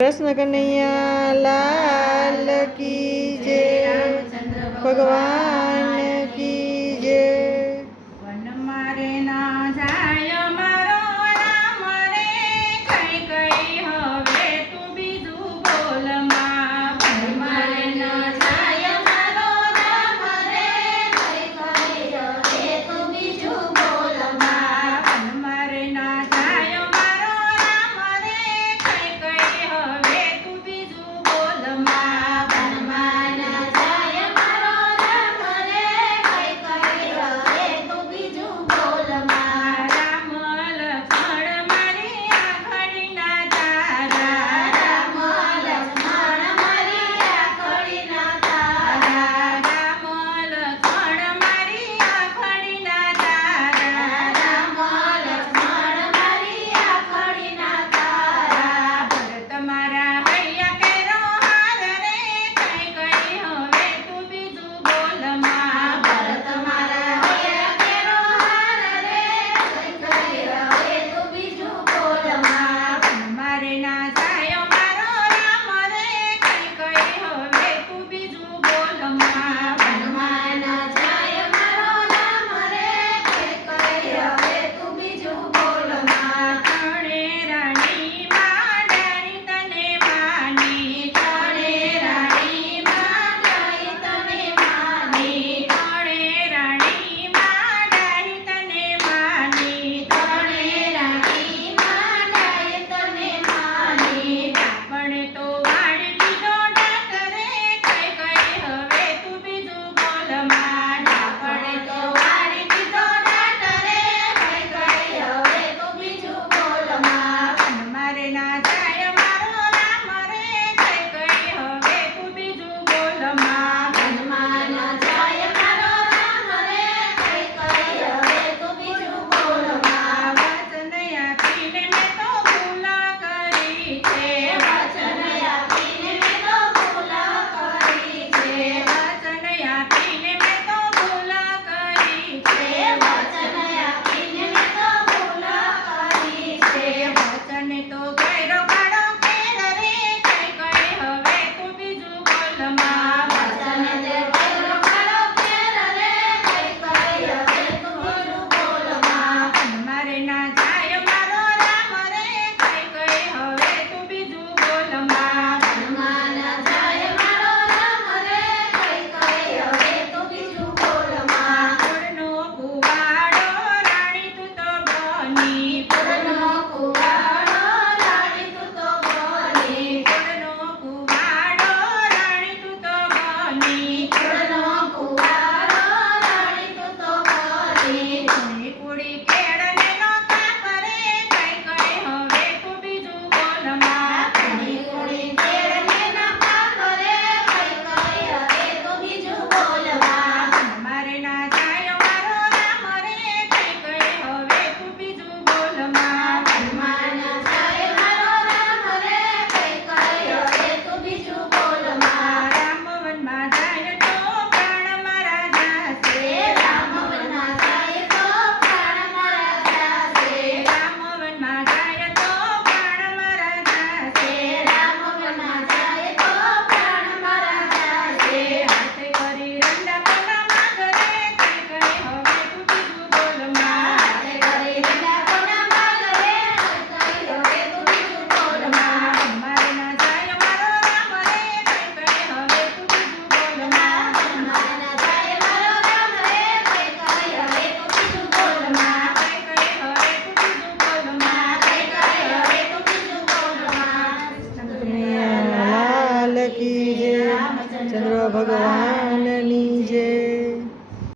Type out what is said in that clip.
कृष्ण कन्हैया लाल की जय, भगवान की जय। वन मारे ना जाय मारो राम रे, कई कई हवे तू बीजू बोल मा। वन मारे ना जाय मारो राम रे, कई कई हवे तू बीजू बोल मा। वन मारे ना जाय मारो राम रे, कई कई हवे तू बीजू बोल मा। वन मारे ना जाय मारो राम रे, कई कई हवे तू बीजू बोल मा। राम लक्ष्मण मारी आखड़ी ना तारा, राम लक्ष्मण मारी आखड़ी ना तारा, राम लक्ष्मण मारी आखड़ी ना तारा, राम लक्ष्मण मारी आखड़ी ना तारा। भरत मारा हैया केरो हार रे, कई कई हवे तू बीजू बोल मा। भरत मारा हैया केरो हार रे, कई कई हवे तू बीजू बोल मा। वन मारे ना जायो मारो राम रे, कई कई हवे तू बीजू बोल मा। वन मारे ना जायो मारो राम रे, कई कई हवे तू बीजू बोल मा। तणे राणी માંડણી તને માની, તણે રાણી માંડણી તને માની, તણે રાણી માંડણી તને માની, તણે રાણી માંડણી તને માની। આપણે તો વાળી દીધો ડાક રે, કઈ કઈ હવે તું બીજું બોલ मा। આપણે તો વાળી દીધો ડાક રે, કઈ કઈ હવે તું બીજું બોલ मा। वन मारे ना जाय मारो राम रे, कई कई हवे तू बीजू बोल मा। वन मारे ना जाय मारो राम रे, कई कई हवे तू बीजू बोल मा। वचन आपीने मैं तो भूल करी छे, वचन आपीने मैं तो भूल करी छे, वचन आपीने मैं तो भूल करी छे, वचन आपीने मैं तो भूल करी छे। वचन तो गैरो काढो केर रे, कई कई हवे तू बीजू बोल मा। वचन ते गैरो काढो केर रे, कई कई हवे तू बीजू बोल मा। वन मारे ना जाय मारो राम रे, कई कई हवे तू बीजू बोल मा। वन मारे ना जाय मारो राम रे, कई कई हवे तू बीजू बोल मा। पुरनो कुवाड़ो राणी तू तो बनी, पुरनो कुवाड़ो राणी तू तो बनी, पुरनो कुवाड़ो राणी तू तो बनी, पुरनो कुवाड़ो राणी तू तो बनी। कुड़ी कुड़ी केळने नो काप रे, कई कई हवे तू बीजू बोल मा। कुड़ी कुड़ी केळने नो काप रे, कई कई हवे तू बीजू बोल मा। वन मारे ना जाय मारो राम रे, कई कई हवे तू बीजू बोल मा। वन मारे ना जाय मारो राम रे, कई कई हवे तू बीजू बोल मा। राम वन मा जाय तो प्राण मारा जासे, राम वन मा जाय तो प्राण मारा जासे, राम वन मा जाय तो प्राण मारा जासे, राम वन मा जाय तो प्राण मारा जासे। हाथे करी रंडा कोना माग रे, कई कई हवे तू बीजू बोल मा। हाथे करी रंडा कोना माग रे, कई कई हवे तू बीजू बोल मा। वन मारे ना जाय मारो राम रे, कई कई हवे तू बीजू बोल मा। वन मारे ना जाय मारो राम रे, कई कई हवे तू बीजू बोल मा। कई कई हवे तू बीजू बोल मा, कई कई हवे तू बीजू बोल मा। कन्हैया लाल की जय, चंद्र भगवान